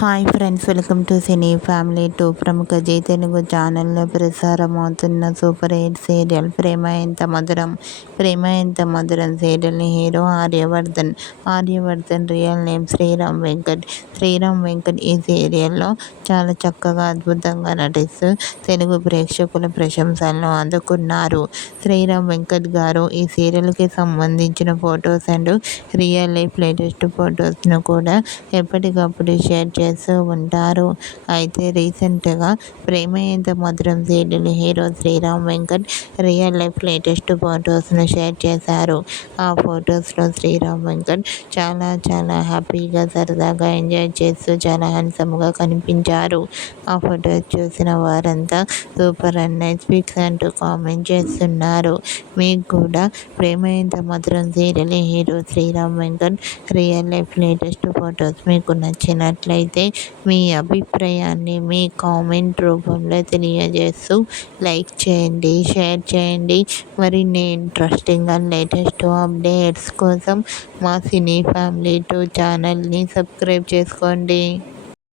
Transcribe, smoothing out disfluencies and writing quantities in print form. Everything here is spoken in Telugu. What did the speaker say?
Hi friends, welcome to cine family 2. ప్రముఖ జీ తెలుగు ఛానల్లో ప్రసారమవుతున్న super hit serial Prema Entha Madhuram. Prema Entha Madhuram సీరియల్ని hero Aryavardhan real name Sriram Venkat ఈ సీరియల్లో చాలా చక్కగా అద్భుతంగా నటిస్తూ తెలుగు ప్రేక్షకుల ప్రశంసలను అందుకున్నారు. శ్రీరామ్ వెంకట్ గారు ఈ సీరియల్కి సంబంధించిన photos and real life latest ఫొటోస్ను కూడా ఎప్పటికప్పుడు షేర్ చేస్తూ ఉంటారు. అయితే రీసెంట్గా Prema Entha Madhuram serial hero Sriram Venkat real life latest ఫొటోస్ను షేర్ చేశారు. ఆ ఫొటోస్లో శ్రీరామ్ వెంకట్ చాలా హ్యాపీగా సరదాగా ఎంజాయ్ చేస్తూ చాలా హ్యాండ్సమ్గా కనిపించారు. ఆ ఫొటోస్ చూసిన వారంతా సూపర్ అండ్ నైస్ పిక్స్ అంటూ కామెంట్ చేస్తున్నారు. మీకు కూడా Prema Entha Madhuram serial hero Sriram Venkat real life latest photos మీకు నచ్చినట్లయితే మీ అభిప్రాయాన్ని మీ కామెంట్ రూపంలో తెలియజేస్తూ లైక్ చేయండి, షేర్ చేయండి. మరిన్ని ఇంట్రెస్టింగ్ అండ్ లేటెస్ట్ అప్డేట్స్ కోసం మా సినీ ఫ్యామిలీ 2 ఛానల్ని సబ్స్క్రైబ్ చేసుకోండి.